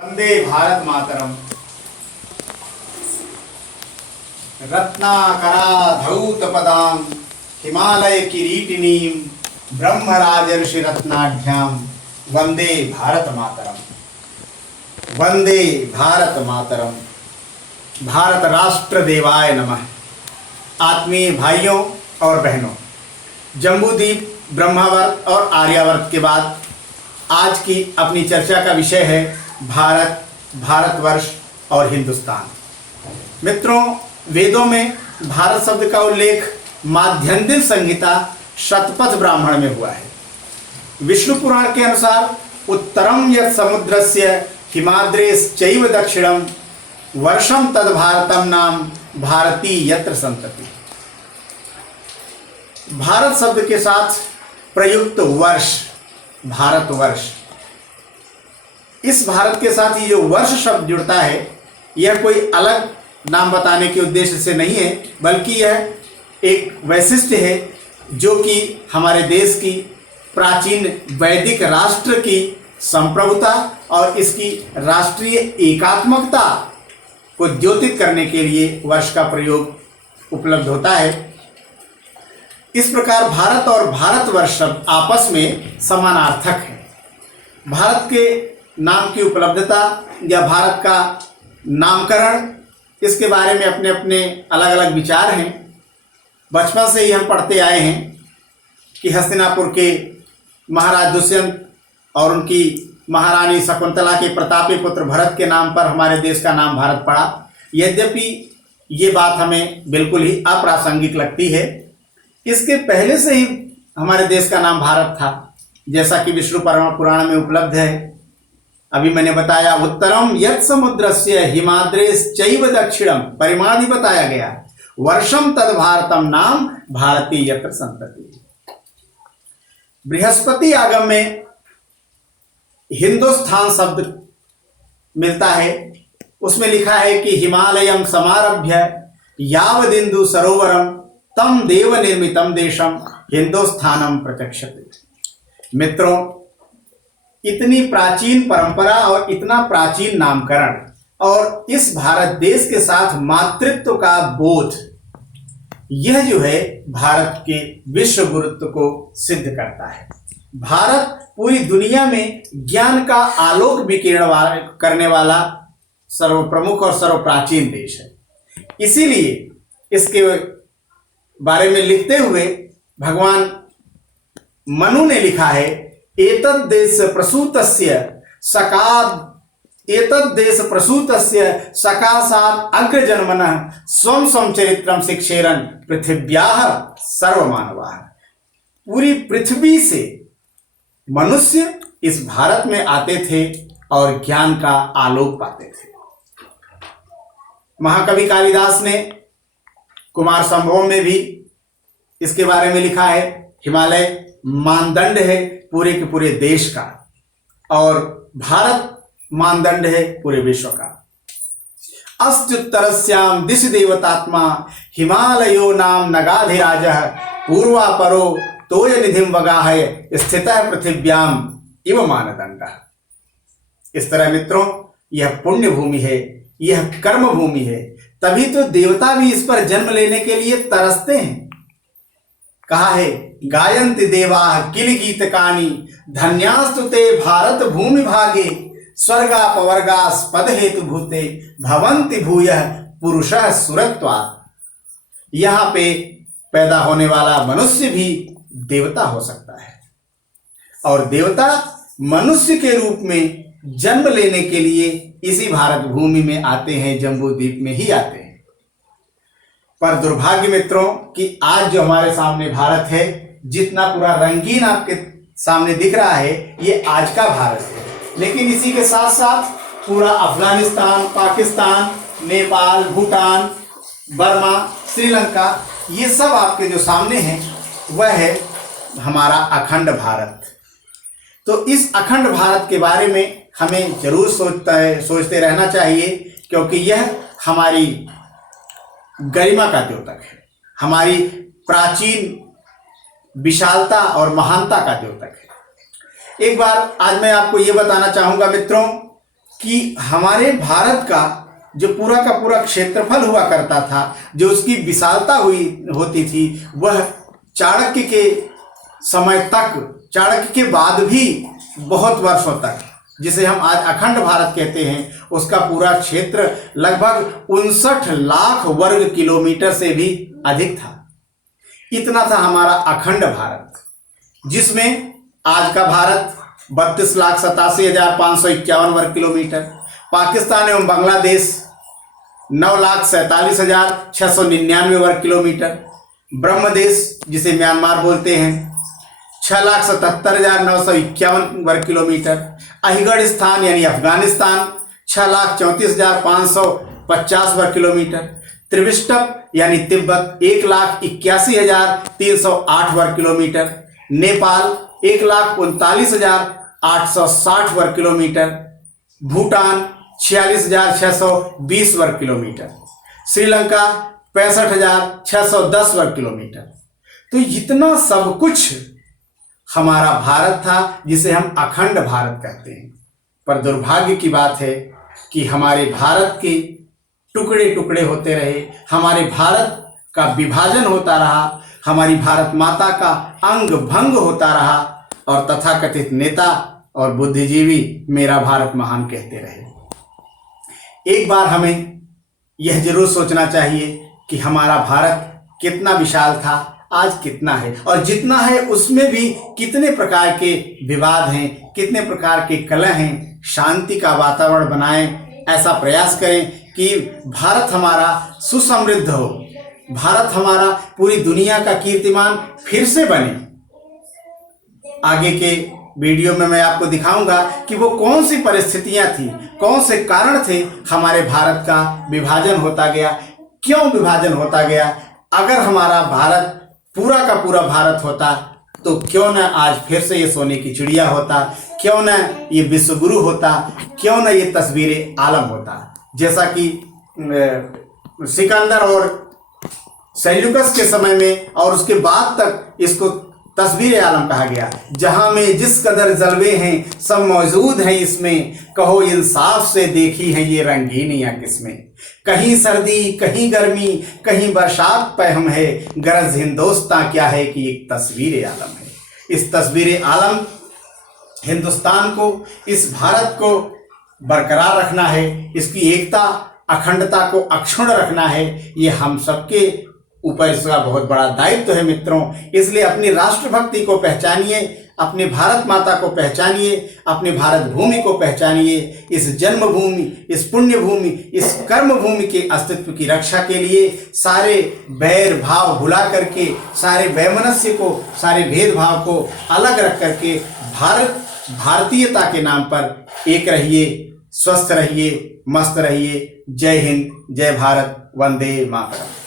वंदे भारत मातरम। रत्नाकराधौत पदाम हिमालय किरीटिनीम ब्रह्मराजर्षि रत्नाढ्याम वंदे भारत मातरम। वंदे भारत मातरम। भारत राष्ट्र देवाय नमः। आत्मीय भाइयों और बहनों, जम्बूद्वीप, ब्रह्मावर्त और आर्यावर्त के बाद आज की अपनी चर्चा का विषय है भारत, भारतवर्ष और हिंदुस्तान। मित्रों, वेदों में भारत शब्द का उल्लेख माध्यन्दिन संहिता शतपथ ब्राह्मण में हुआ है। विष्णु पुराण के अनुसार उत्तरम यत् समुद्रस्य हिमाद्रेश्चैव दक्षिणम वर्षम तद भारतम नाम भारती यत्र संतति। भारत शब्द के साथ प्रयुक्त वर्ष भारतवर्ष, इस भारत के साथ ये जो वर्ष शब्द जुड़ता है, यह कोई अलग नाम बताने के उद्देश्य से नहीं है, बल्कि यह एक वैशिष्ट है जो कि हमारे देश की प्राचीन वैदिक राष्ट्र की संप्रभुता और इसकी राष्ट्रीय एकात्मकता को द्योतित करने के लिए वर्ष का प्रयोग उपलब्ध होता है। इस प्रकार भारत और भारतवर्ष शब्द आपस में समानार्थक है। भारत के नाम की उपलब्धता या भारत का नामकरण, इसके बारे में अपने अपने अलग अलग विचार हैं। बचपन से ही हम पढ़ते आए हैं कि हस्तिनापुर के महाराज दुष्यंत और उनकी महारानी शकुंतला के प्रतापी पुत्र भरत के नाम पर हमारे देश का नाम भारत पड़ा। यद्यपि ये बात हमें बिल्कुल ही अप्रासंगिक लगती है। इसके पहले से ही हमारे देश का नाम भारत था, जैसा कि विष्णु पुराण में उपलब्ध है। अभी मैंने बताया उत्तरम यत् समुद्रस्य हिमाद्रेश्चैव दक्षिणम, परिमाण भी बताया गया। वर्षम तद भारतम नाम भारती यत्र संतति। बृहस्पति आगम में हिंदुस्तान शब्द मिलता है। उसमें लिखा है कि हिमालयम समारभ्य यावदिन्दु सरोवरम तम देव निर्मितम देशम हिंदुस्थानम प्रचक्षते। मित्रों, इतनी प्राचीन परंपरा और इतना प्राचीन नामकरण और इस भारत देश के साथ मातृत्व का बोध, यह जो है भारत के विश्व गुरुत्व को सिद्ध करता है। भारत पूरी दुनिया में ज्ञान का आलोक विकीर्ण करने वाला सर्वप्रमुख और सर्वप्राचीन देश है। इसीलिए इसके बारे में लिखते हुए भगवान मनु ने लिखा है, एतद् देश प्रसूतस्य सकाशात् अग्रजन्मनः स्वं स्वं चरित्रम शिक्षेरन् पृथिव्याः सर्वमानवाः। पूरी पृथ्वी से मनुष्य इस भारत में आते थे और ज्ञान का आलोक पाते थे। महाकवि कालिदास ने कुमार संभव में भी इसके बारे में लिखा है। हिमालय मानदंड है पूरे के पूरे देश का और भारत मानदंड है पूरे विश्व का। अस्त्युत्तरस्याम दिशि देवतात्मा हिमालयो नाम नगाधिराजः पूर्वापरो तोय निधिम वगाह स्थितः पृथिव्याम इव मानदंडः। इस तरह मित्रों, यह पुण्य भूमि है, यह कर्म भूमि है, तभी तो देवता भी इस पर जन्म लेने के लिए तरसते हैं। कहा है, गायन्ति देवाः किल गीतकानि धन्यास्तु ते भारत भूमि भागे स्वर्गापवर्गास्पद हेतु भूते भवन्ति भूयः पुरुषः सुरत्वात्। यहाँ पे पैदा होने वाला मनुष्य भी देवता हो सकता है और देवता मनुष्य के रूप में जन्म लेने के लिए इसी भारत भूमि में आते हैं, जम्बूद्वीप में ही आते हैं। पर दुर्भाग्य मित्रों कि आज जो हमारे सामने भारत है, जितना पूरा रंगीन आपके सामने दिख रहा है, ये आज का भारत है। लेकिन इसी के साथ साथ पूरा अफगानिस्तान, पाकिस्तान, नेपाल, भूटान, बर्मा, श्रीलंका, ये सब आपके जो सामने हैं, वह है हमारा अखंड भारत। तो इस अखंड भारत के बारे में हमें जरूर सोचते रहना चाहिए, क्योंकि यह हमारी गरिमा का द्योतक है, हमारी प्राचीन विशालता और महानता का द्योतक है। एक बार आज मैं आपको ये बताना चाहूँगा मित्रों कि हमारे भारत का जो पूरा का पूरा क्षेत्रफल हुआ करता था, जो उसकी विशालता हुई होती थी, वह चाणक्य के समय तक, चाणक्य के बाद भी बहुत वर्षों तक, जिसे हम आज अखंड भारत कहते हैं, उसका पूरा क्षेत्र लगभग 59 लाख वर्ग किलोमीटर से भी अधिक था। इतना था हमारा अखंड भारत, जिसमें आज का भारत 32,87,551 वर्ग किलोमीटर, पाकिस्तान एवं बांग्लादेश 9,47,699 वर्ग किलोमीटर, ब्रह्मदेश जिसे म्यांमार बोलते हैं 6,77,951 वर्ग किलोमीटर, अहिगढ़ यानी अफगानिस्तान 6,34,550 वर्ग किलोमीटर, त्रिविष्टप यानी तिब्बत 1,81,308 वर्ग किलोमीटर, नेपाल 1,39,860 वर्ग किलोमीटर, भूटान 46,620 वर्ग किलोमीटर, श्रीलंका 65,610 वर्ग किलोमीटर। तो इतना सब कुछ हमारा भारत था, जिसे हम अखंड भारत कहते हैं। पर दुर्भाग्य की बात है कि हमारे भारत के टुकड़े टुकड़े होते रहे, हमारे भारत का विभाजन होता रहा, हमारी भारत माता का अंग भंग होता रहा, और तथाकथित नेता और बुद्धिजीवी मेरा भारत महान कहते रहे। एक बार हमें यह जरूर सोचना चाहिए कि हमारा भारत कितना विशाल था, आज कितना है, और जितना है उसमें भी कितने प्रकार के विवाद हैं, कितने प्रकार के कलह हैं। शांति का वातावरण बनाएं, ऐसा प्रयास करें कि भारत हमारा सुसमृद्ध हो, भारत हमारा पूरी दुनिया का कीर्तिमान फिर से बने। आगे के वीडियो में मैं आपको दिखाऊंगा कि वो कौन सी परिस्थितियां थी, कौन से कारण थे हमारे भारत का विभाजन होता गया, क्यों विभाजन होता गया। अगर हमारा भारत पूरा का पूरा भारत होता तो क्यों न आज फिर से ये सोने की चिड़िया होता, क्यों न ये विश्वगुरु होता, क्यों न ये तस्वीर आलम होता। जैसा कि सिकंदर और सेल्यूकस के समय में और उसके बाद तक इसको तस्वीर आलम कहा गया। जहां में जिस कदर जलवे हैं सब मौजूद हैं इसमें, कहो इंसाफ से देखी है ये रंगीनियां किसमें। कहीं सर्दी कहीं गर्मी कहीं बरसात पैहम है, गरज हिंदुस्तान क्या है कि एक तस्वीर आलम है। इस तस्वीर आलम हिंदुस्तान को, इस भारत को बरकरार रखना है, इसकी एकता अखंडता को अक्षुण्ण रखना है। ये हम सबके ऊपर इसका बहुत बड़ा दायित्व है मित्रों। इसलिए अपनी राष्ट्रभक्ति को पहचानिए, अपने भारत माता को पहचानिए, अपनी भारत भूमि को पहचानिए। इस जन्मभूमि, इस पुण्य भूमि, इस कर्म भूमि के अस्तित्व की रक्षा के लिए सारे बैर भाव भुला करके, सारे वैमनस्य को, सारे भेदभाव को अलग रख करके भारतीयता के नाम पर एक रहिए, स्वस्थ रहिए, मस्त रहिए। जय हिंद, जय भारत, वंदे मातरम।